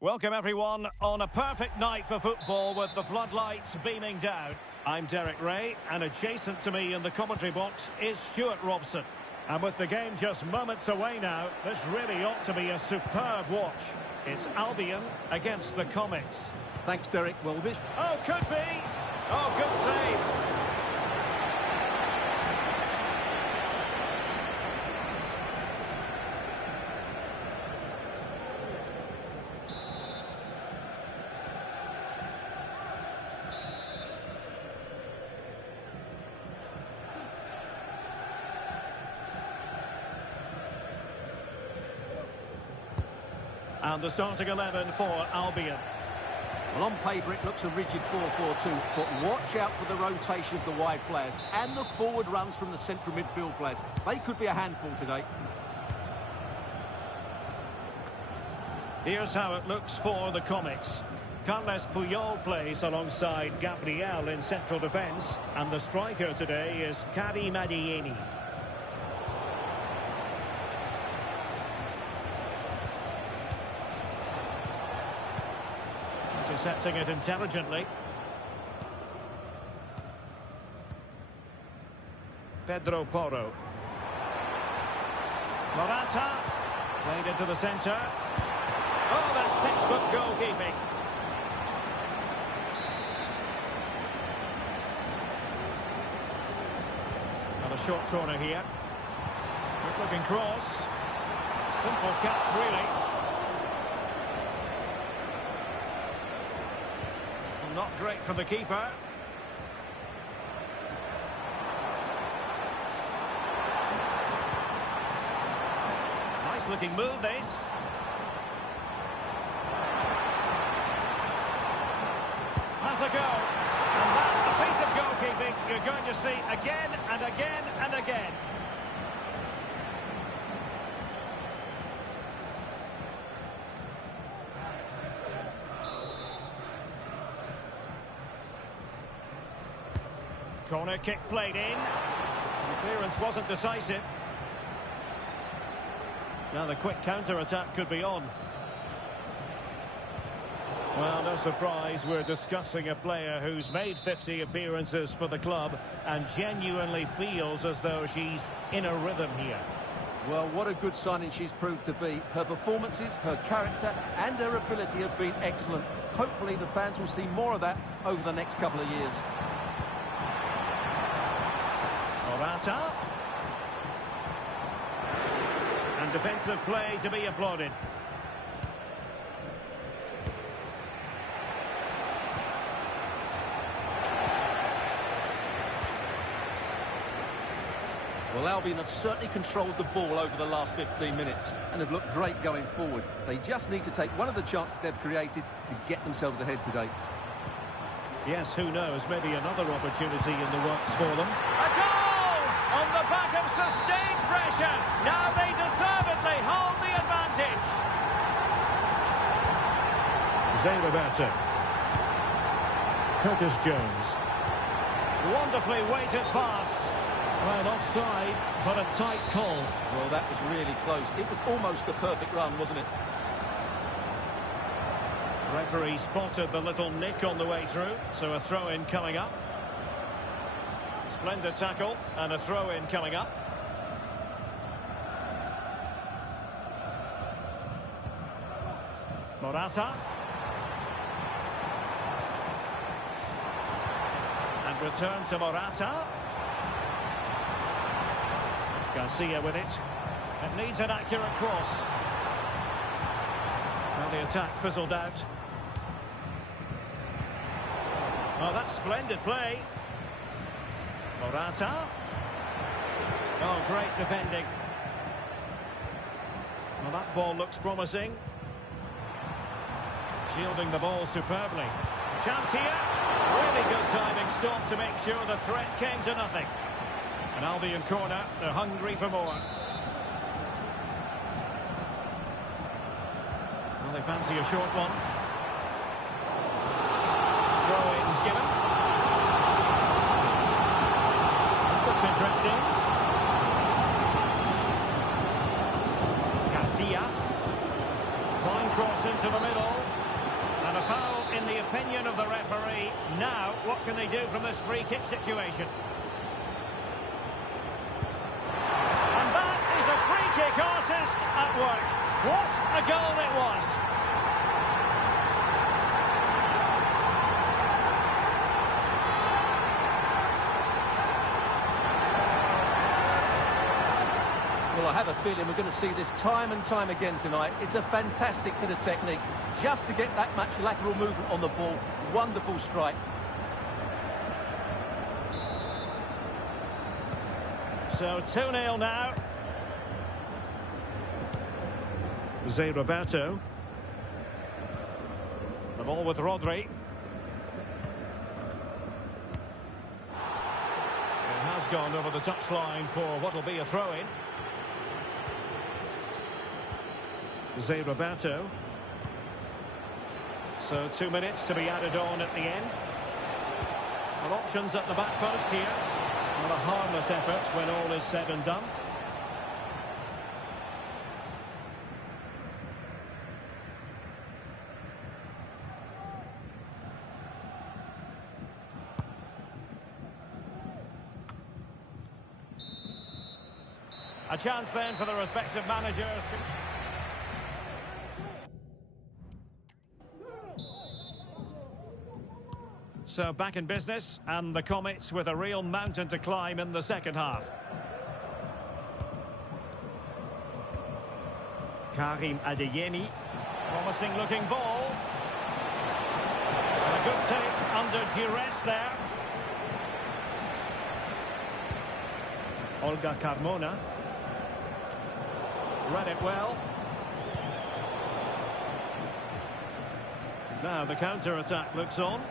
Welcome everyone on a perfect night for football with the floodlights beaming down. I'm Derek Ray, and adjacent to me in the commentary box is Stuart Robson. And with the game just moments away now, this really ought to be a superb watch. It's Albion against the Comets. Thanks, Derek. Well, this... Oh, could be! Oh, good save! And the starting 11 for Albion. Well, on paper, it looks a rigid 4-4-2, but watch out for the rotation of the wide players and the forward runs from the central midfield players. They could be a handful today. Here's how it looks for the Comets. Carles Puyol plays alongside Gabriel in central defence, and the striker today is Karim Adeyemi. Intercepting it intelligently. Pedro Porro. Morata. Played into the centre. Oh, that's textbook goalkeeping. And a short corner here. Good looking cross. Simple catch, really. Not great from the keeper. Nice looking move, this. Has a go. And that's a piece of goalkeeping you're going to see again and again and again. Corner kick played in. The clearance wasn't decisive. Now the quick counter-attack could be on. Well, no surprise, we're discussing a player who's made 50 appearances for the club and genuinely feels as though she's in a rhythm here. Well, what a good signing she's proved to be. Her performances, her character and her ability have been excellent. Hopefully the fans will see more of that over the next couple of years. Morata. And defensive play to be applauded. Well, Albion have certainly controlled the ball over the last 15 minutes and have looked great going forward. They just need to take one of the chances they've created to get themselves ahead today. Yes, who knows, maybe another opportunity in the works for them. A goal! On the back of sustained pressure. Now they deservedly hold the advantage. Zé Roberto. Curtis Jones. Wonderfully weighted pass. Well, offside, but a tight call. Well, that was really close. It was almost the perfect run, wasn't it? Referee spotted the little nick on the way through, so a throw-in coming up. Splendid tackle, and a throw-in coming up. Morata. And return to Morata. Garcia with it. It needs an accurate cross. Well, the attack fizzled out. Oh, that's splendid play. Morata. Oh, great defending. Well, that ball looks promising. Shielding the ball superbly. Chance here. Really good timing stop to make sure the threat came to nothing. An Albion corner. They're hungry for more. Well, they fancy a short one. Throw-ins given. This looks interesting. Garcia. Fine cross into the middle. And a foul in the opinion of the referee. Now, what can they do from this free kick situation? And that is a free kick artist at work. What a goal it was! Well, I have a feeling we're going to see this time and time again tonight. It's a fantastic bit of technique. Just to get that much lateral movement on the ball. Wonderful strike. So 2-0 now. Zé Roberto. The ball with Rodri. It has gone over the touchline for what will be a throw-in. Zé Roberto. So 2 minutes to be added on at the end. Well, options at the back post here. Not a harmless effort when all is said and done. A chance then for the respective managers to... So back in business, and the Comets with a real mountain to climb in the second half. Karim Adeyemi. Promising looking ball. And a good take under duress there. Olga Carmona. Read it well. Now the counter-attack looks on.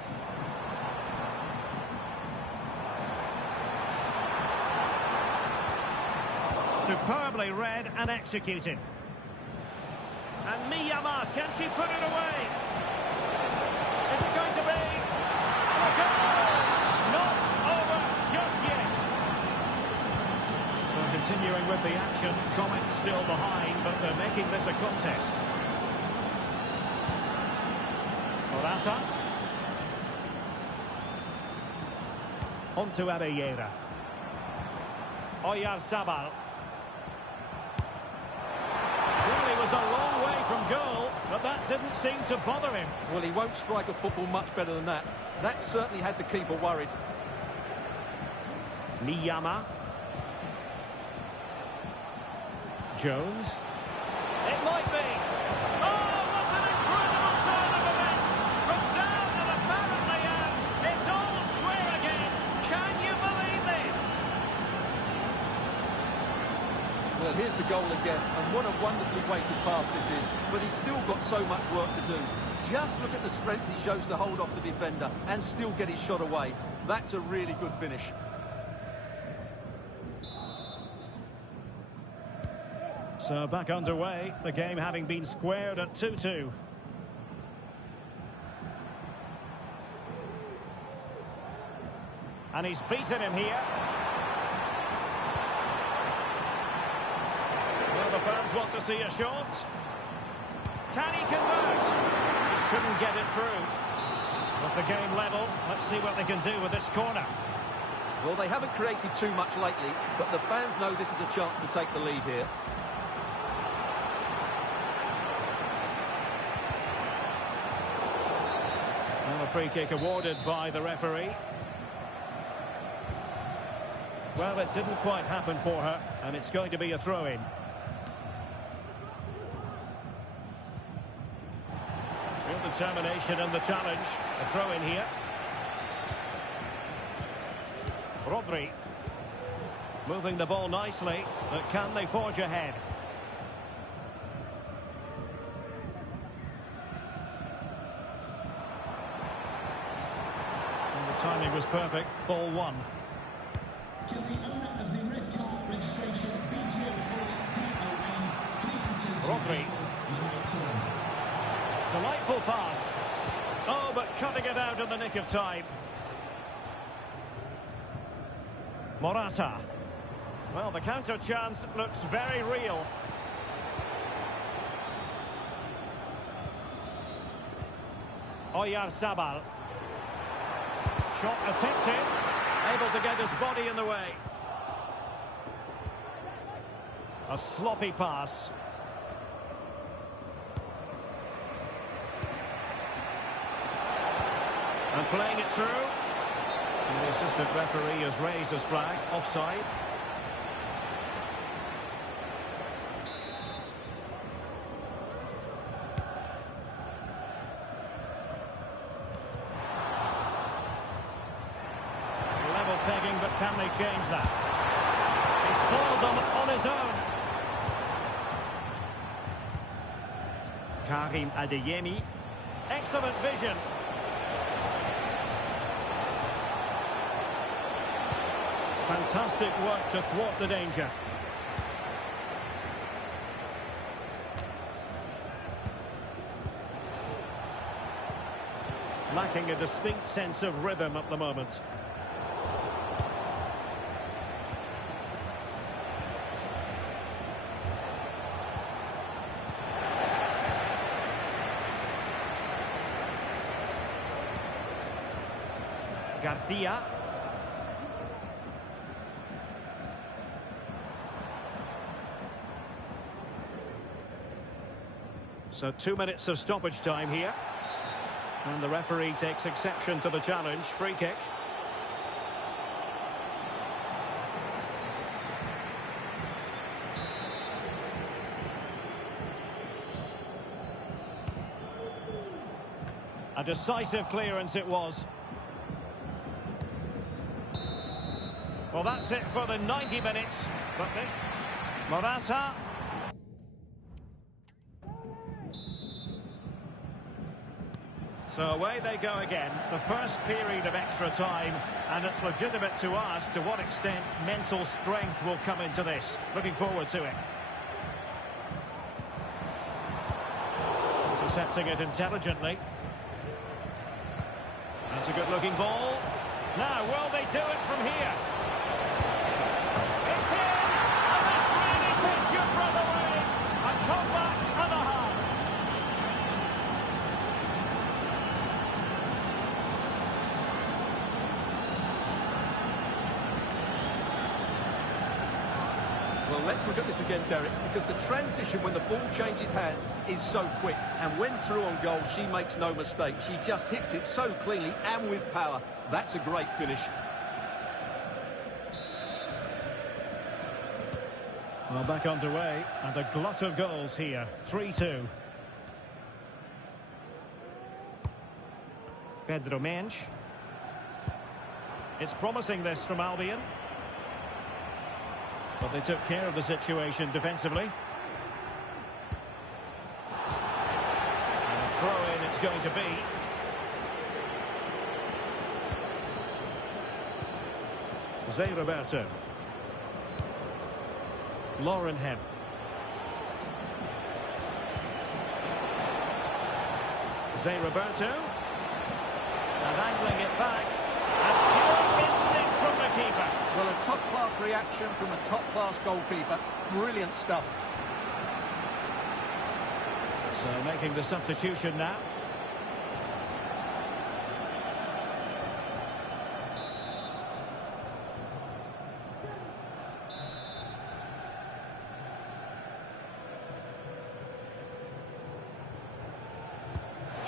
Superbly read and executed. And Miyama, can she put it away? Is it going to be a goal? Not over just yet. So continuing with the action, Comets still behind, but they're making this a contest. Morata. On to Abeyera. Oyarzabal. Well, he was a long way from goal, but that didn't seem to bother him. Well, he won't strike a football much better than that. That certainly had the keeper worried. Miyama. Jones. It might be. Oh, what an incredible turn of events! From down and apparently out, it's all square again. Can you believe this? Well, here's the goal again, and what a wonderfully weighted pass this is. But he's still got so much work to do. Just look at the strength he shows to hold off the defender and still get his shot away. That's a really good finish. So back underway, the game having been squared at 2-2. And he's beaten him here. Well, the fans want to see a shot. Can he convert? Just couldn't get it through. With the game level, let's see what they can do with this corner. Well, they haven't created too much lately, but the fans know this is a chance to take the lead here. Well, a free kick awarded by the referee. Well, it didn't quite happen for her, and it's going to be a throw-in. Real determination in the challenge. A throw-in here. Rodri. Moving the ball nicely, but can they forge ahead? And the timing was perfect. Ball one. Can the owner of the red car registration BGO3DON please return to Rodri. Delightful pass. Oh, but cutting it out in the nick of time. Morata. Well, the counter chance looks very real. Oyarzabal. Shot attempted. Able to get his body in the way. A sloppy pass. And playing it through. And the assistant referee has raised his flag. Offside. Level pegging, but can they change that? He's foiled them on his own. Karim Adeyemi. Excellent vision. Fantastic work to thwart the danger. Lacking a distinct sense of rhythm at the moment. Garcia. So 2 minutes of stoppage time here. And the referee takes exception to the challenge. Free kick. A decisive clearance it was. Well, that's it for the 90 minutes. But this, Morata. So away they go again. The first period of extra time, and it's legitimate to ask to what extent mental strength will come into this. Looking forward to it. Intercepting it intelligently. That's a good-looking ball. Now, will they do it from here? It's in! And this really takes your breath away! A comeback and a half. Well, let's look at this again, Derek, because the transition when the ball changes hands is so quick. And when through on goal, she makes no mistake. She just hits it so cleanly and with power. That's a great finish. Well, back underway, and a glut of goals here. 3-2. Pedro Mensch. It's promising, this, from Albion. But they took care of the situation defensively. And a throw-in it's going to be. Zé Roberto. Lauren Hemp. Zé Roberto. And angling it back. And pure instinct from the keeper. Well, a top-class reaction from a top-class goalkeeper. Brilliant stuff. So making the substitution now.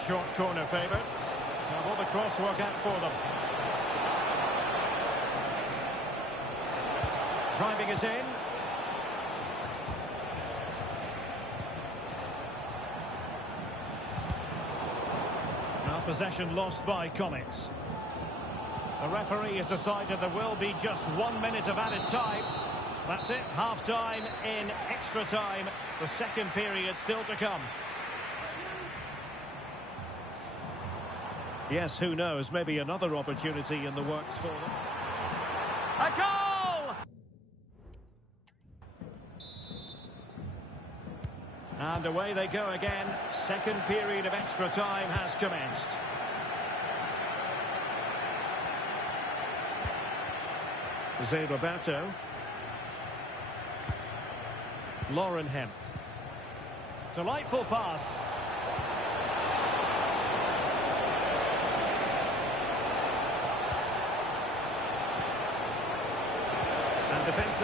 Short corner favoured. Now will the cross work out for them? Driving us in. Now possession lost by Comets. The referee has decided there will be just 1 minute of added time. That's it, half-time in extra time. The second period still to come. Yes, who knows, maybe another opportunity in the works for them. A goal! And away they go again. Second period of extra time has commenced. Zé Roberto. Lauren Hemp. Delightful pass.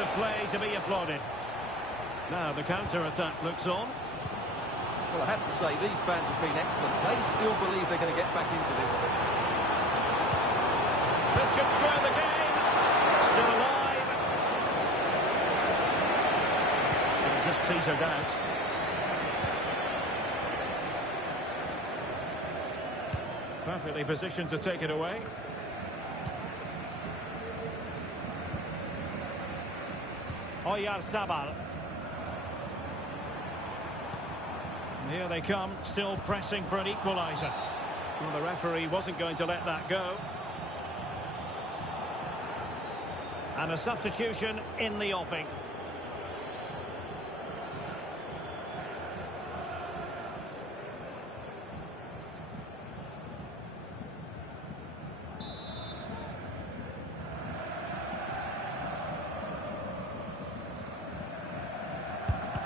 of play to be applauded. Now the counter-attack looks on. Well, I have to say, these fans have been excellent. They still believe they're going to get back into this. This could square the game. Still alive. And just petered out. Perfectly positioned to take it away. Oyarzabal. And here they come, still pressing for an equaliser. Well, the referee wasn't going to let that go. And a substitution in the offing.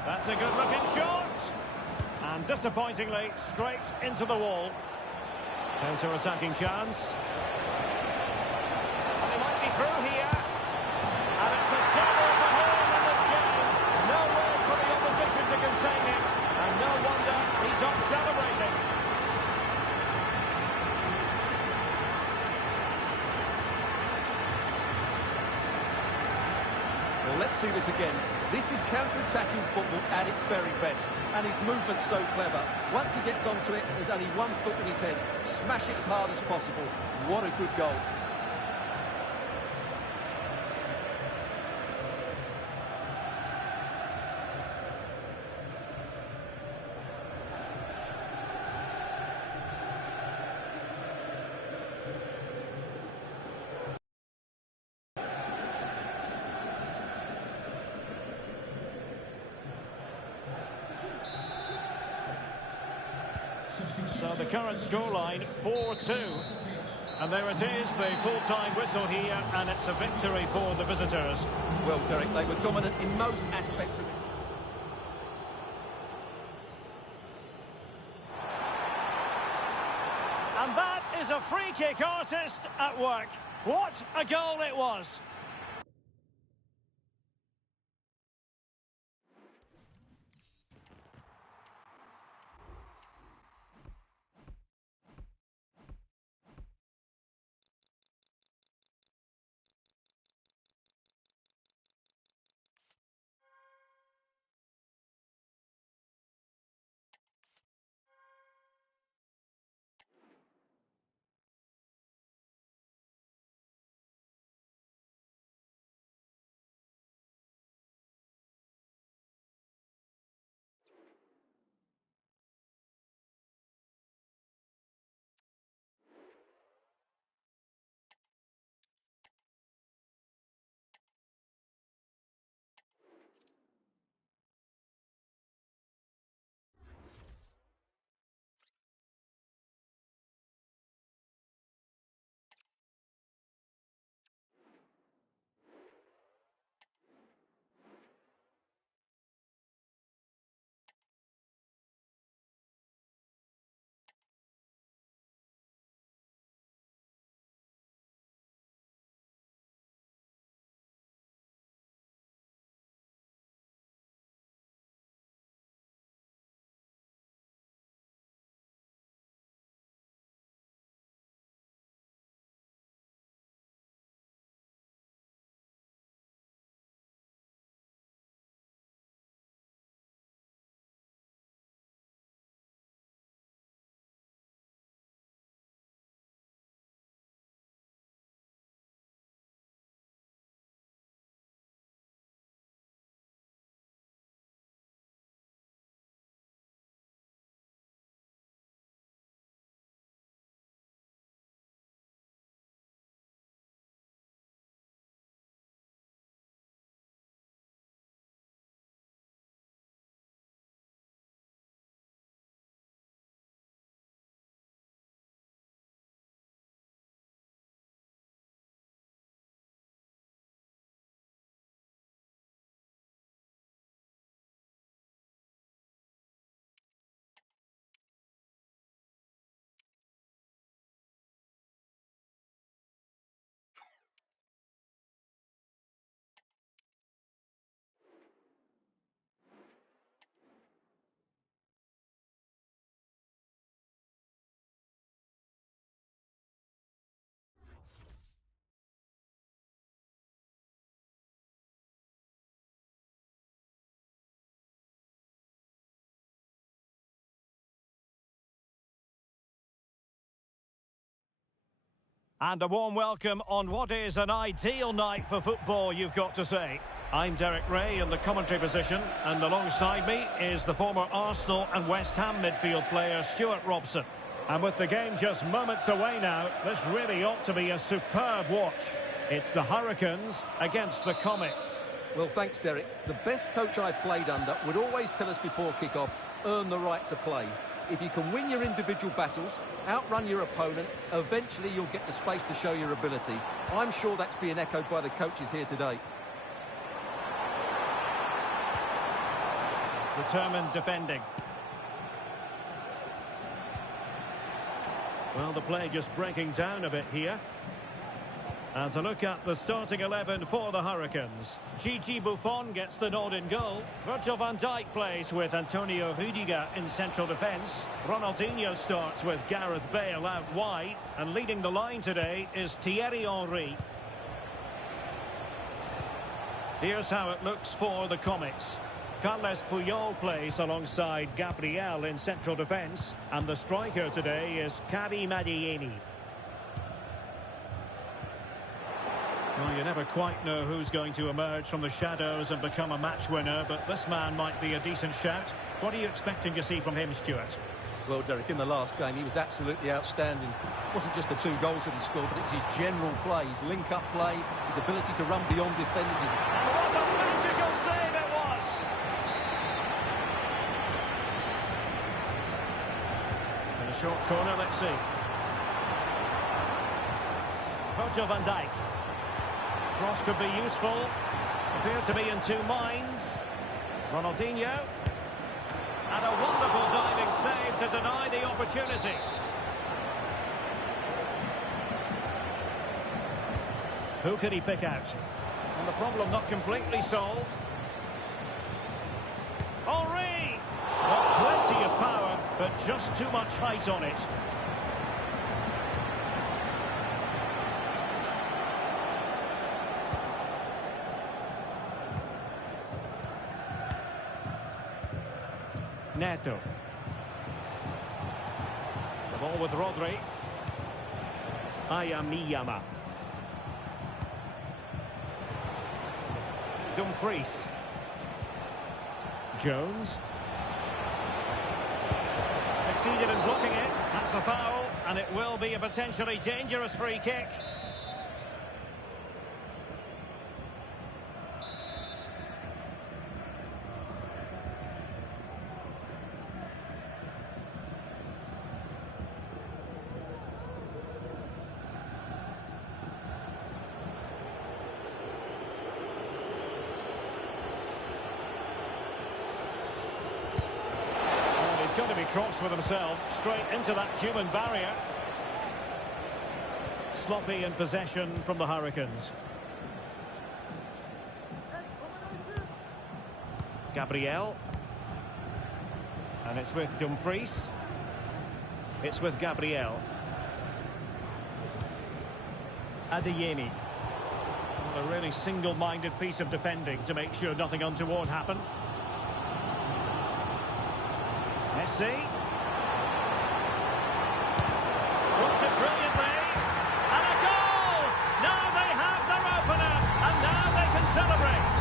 That's a good-looking shot. And disappointingly, straight into the wall. Counter-attacking chance. And they might be through here. And it's a double for him in this game. No way for the opposition to contain him. And no wonder he's up celebrating. Well, let's see this again. This is counter-attacking football at its very best. And his movement's so clever. Once he gets onto it, there's only one foot in his head. Smash it as hard as possible. What a good goal. So the current scoreline, 4-2. And there it is, the full-time whistle here, and it's a victory for the visitors. Well, Derek, they were dominant in most aspects of it. And that is a free-kick artist at work. What a goal it was! And a warm welcome on what is an ideal night for football, you've got to say. I'm Derek Ray in the commentary position, and alongside me is the former Arsenal and West Ham midfield player Stuart Robson. And with the game just moments away now, this really ought to be a superb watch. It's the Hurricanes against the Comets. Well, thanks, Derek. The best coach I played under would always tell us before kick-off, earn the right to play. If you can win your individual battles, outrun your opponent, eventually you'll get the space to show your ability. I'm sure that's being echoed by the coaches here today. Determined defending. Well, the play just breaking down a bit here. And to look at the starting 11 for the Hurricanes. Gigi Buffon gets the nod in goal. Virgil van Dijk plays with Antonio Rudiger in central defence. Ronaldinho starts with Gareth Bale out wide. And leading the line today is Thierry Henry. Here's how it looks for the Comets. Carles Puyol plays alongside Gabriel in central defence. And the striker today is Karim Adeyemi. Well, you never quite know who's going to emerge from the shadows and become a match winner, but this man might be a decent shout. What are you expecting to see from him, Stuart? Well, Derek, in the last game, he was absolutely outstanding. It wasn't just the 2 goals that he scored, but it's his general play, his link-up play, his ability to run beyond defenders. And what a magical save it was! In a short corner, let's see. Virgil van Dijk. Cross could be useful. Appeared to be in 2 minds. Ronaldinho. And a wonderful diving save to deny the opportunity. Who can he pick out? And the problem not completely solved. Henry! Got plenty of power, but just too much height on it. Neto. The ball with Rodri. Ayamiyama. Dumfries. Jones. Succeeded in blocking it. That's a foul, and it will be a potentially dangerous free kick. Going to be cross with himself, straight into that human barrier. Sloppy in possession from the Hurricanes. Gabriel. And it's with Dumfries. It's with Gabriel. Adeyemi. A really single-minded piece of defending to make sure nothing untoward happened. Messi. Puts it brilliantly. And a goal! Now they have their opener. And now they can celebrate.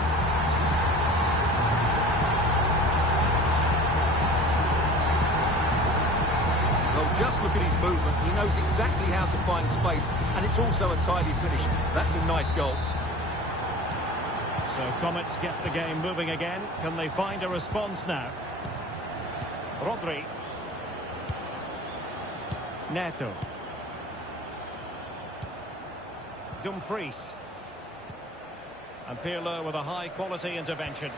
Well, just look at his movement. He knows exactly how to find space. And it's also a tidy finish. That's a nice goal. So Comets get the game moving again. Can they find a response now? Rodri. Neto. Dumfries. And Pirlo with a high-quality intervention.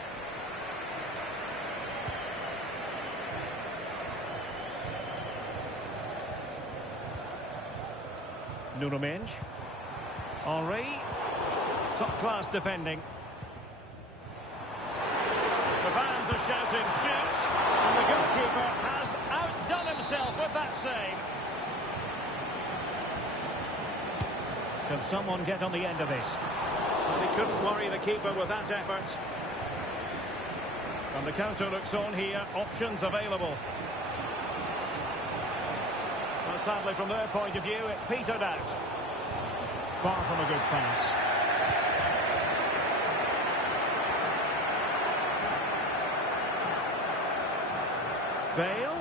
Nuno Mendes. Henry. Top-class defending. The fans are shouting, shoot! And the goalkeeper has outdone himself with that save. Can someone get on the end of this? Well, he couldn't worry the keeper with that effort. And the counter looks on here. Options available. Well, sadly, from their point of view, it petered out. Far from a good pass. Bale.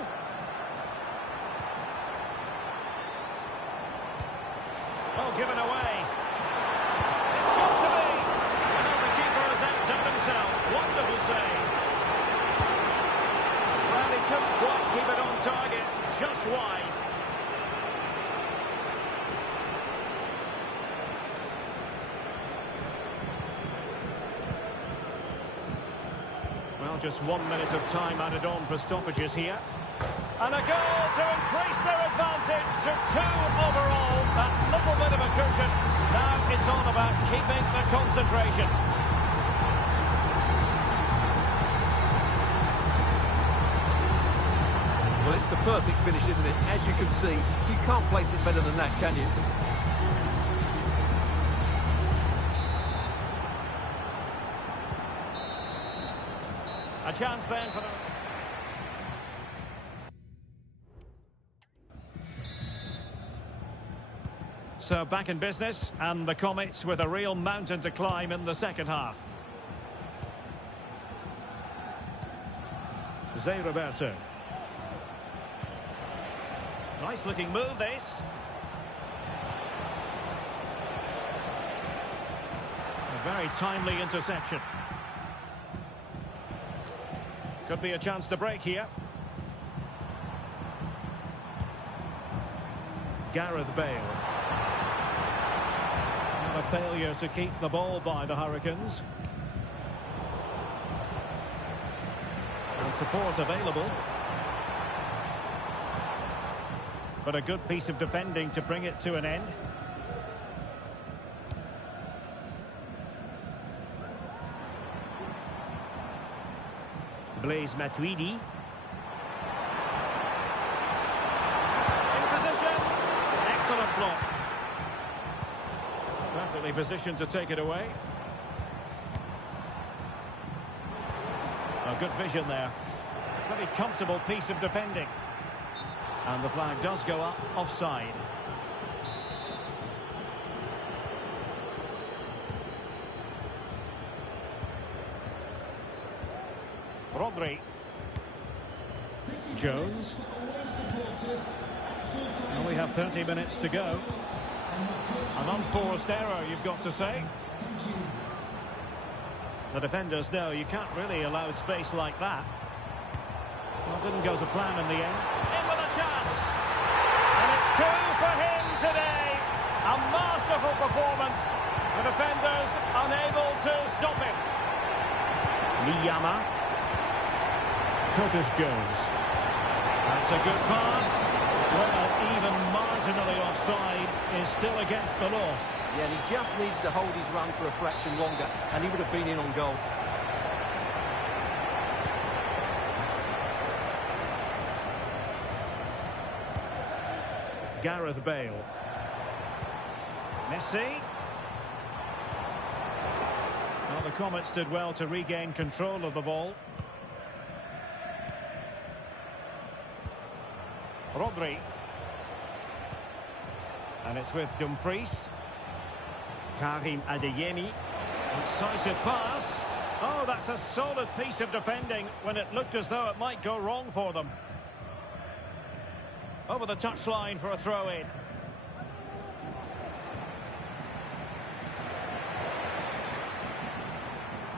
Oh, given away. It's got to be. And now the keeper has outdone himself. Wonderful save. Well, he couldn't quite keep it on target. Just wide. Well, just 1 minute of time added on for stoppages here. And a goal to increase their advantage to 2 overall. That little bit of a cushion. Now it's all about keeping the concentration. Well, it's the perfect finish, isn't it? As you can see, you can't place it better than that, can you? A chance then for the... So back in business, and the Comets with a real mountain to climb in the second half. Zé Roberto. Nice looking move, this. A very timely interception. Could be a chance to break here. Gareth Bale. Not a failure to keep the ball by the Hurricanes. And support available. But a good piece of defending to bring it to an end. Blaise Matuidi. In position. Excellent block. Perfectly positioned to take it away. A good vision there. A pretty comfortable piece of defending. And the flag does go up offside. Rodri. Jones. And we have 30 minutes to go. An unforced error, you've got to say. The defenders know you can't really allow space like that. Well, it didn't go to plan in the end. In with a chance. And it's 2 for him today. A masterful performance. The defenders unable to stop him. Miyama. Curtis Jones. That's a good pass. Well, even marginally offside is still against the law. Yeah, and he just needs to hold his run for a fraction longer, and he would have been in on goal. Gareth Bale. Messi. Well, the Comets did well to regain control of the ball. Rodri. And it's with Dumfries. Karim Adeyemi. Incisive pass. Oh, that's a solid piece of defending when it looked as though it might go wrong for them. Over the touchline for a throw-in.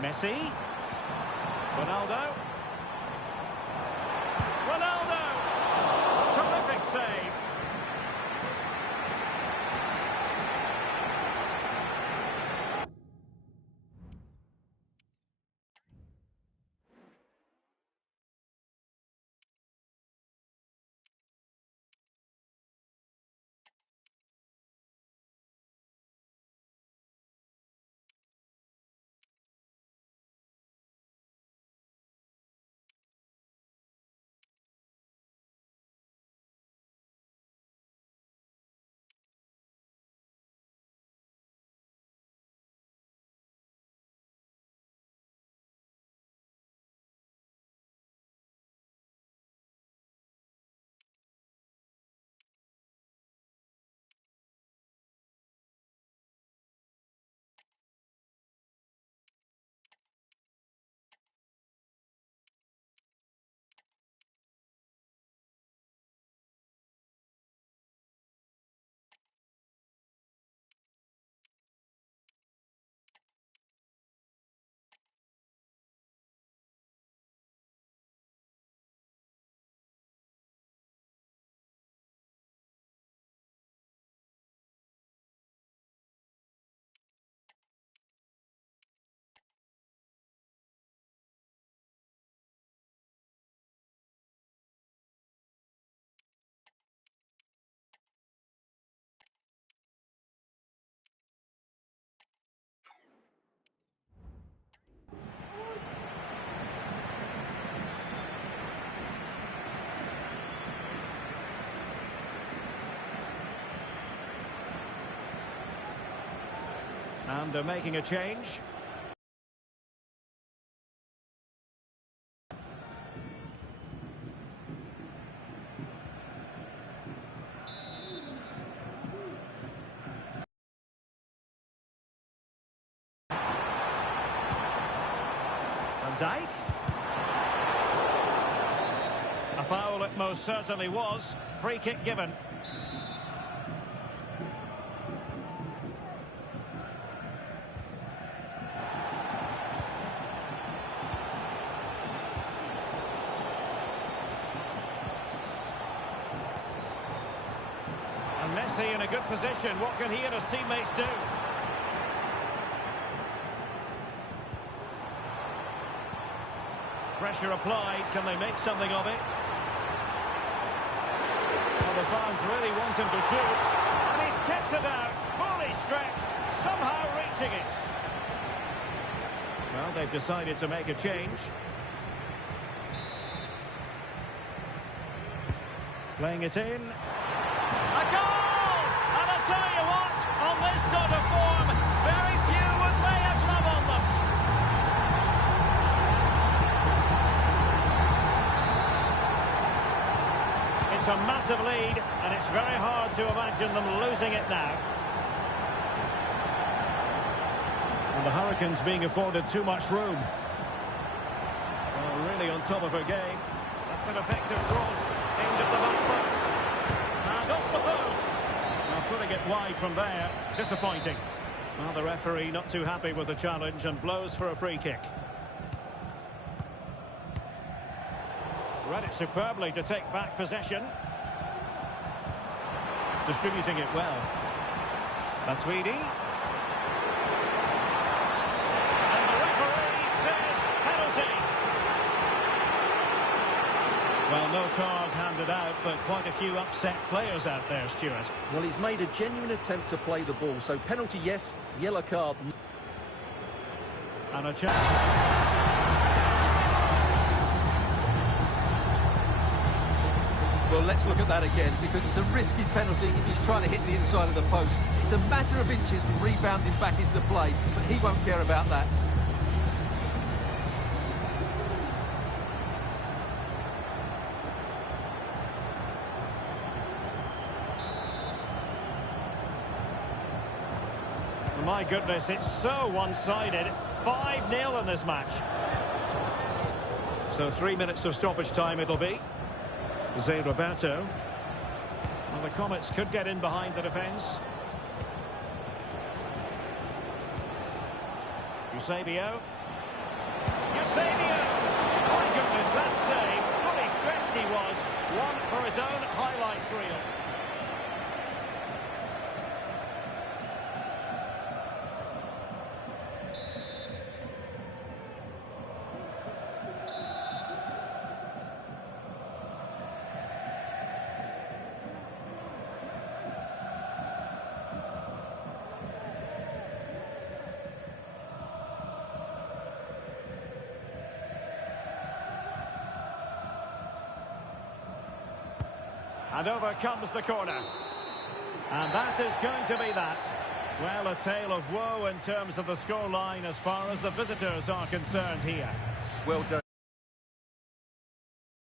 Messi. Ronaldo. Ronaldo! Terrific save. And they're making a change. Van Dijk. A foul it most certainly was. Free kick given. And Messi in a good position. What can he and his teammates do? Pressure applied. Can they make something of it? Well, the fans really want him to shoot. And he's kept it out. Fully stretched. Somehow reaching it. Well, they've decided to make a change. Playing it in. A goal! And I tell you what, on this sort of form, very few would lay a glove on them. It's a massive lead, and it's very hard to imagine them losing it now. And the Hurricanes being afforded too much room. Well, really on top of her game. That's an effective cross, aimed at the back post. And off the post. Now putting it wide from there, disappointing. Well, the referee not too happy with the challenge and blows for a free kick. Read it superbly to take back possession. Distributing it well. Matuidi. And the referee says penalty. Well, no card handed out, but quite a few upset players out there, Stuart. Well, he's made a genuine attempt to play the ball, so penalty yes, yellow card. And a chance. Well, let's look at that again, because it's a risky penalty if he's trying to hit the inside of the post. It's a matter of inches from rebounding back into play, but he won't care about that. My goodness, it's so one-sided. 5-0 in this match. So 3 minutes of stoppage time it'll be. Zé Roberto. Well, the Comets could get in behind the defence. Eusebio. Eusebio! My goodness, that save. Fully stretched he was. One for his own highlights reel. And over comes the corner. And that is going to be that. Well, a tale of woe in terms of the scoreline as far as the visitors are concerned here. Well done.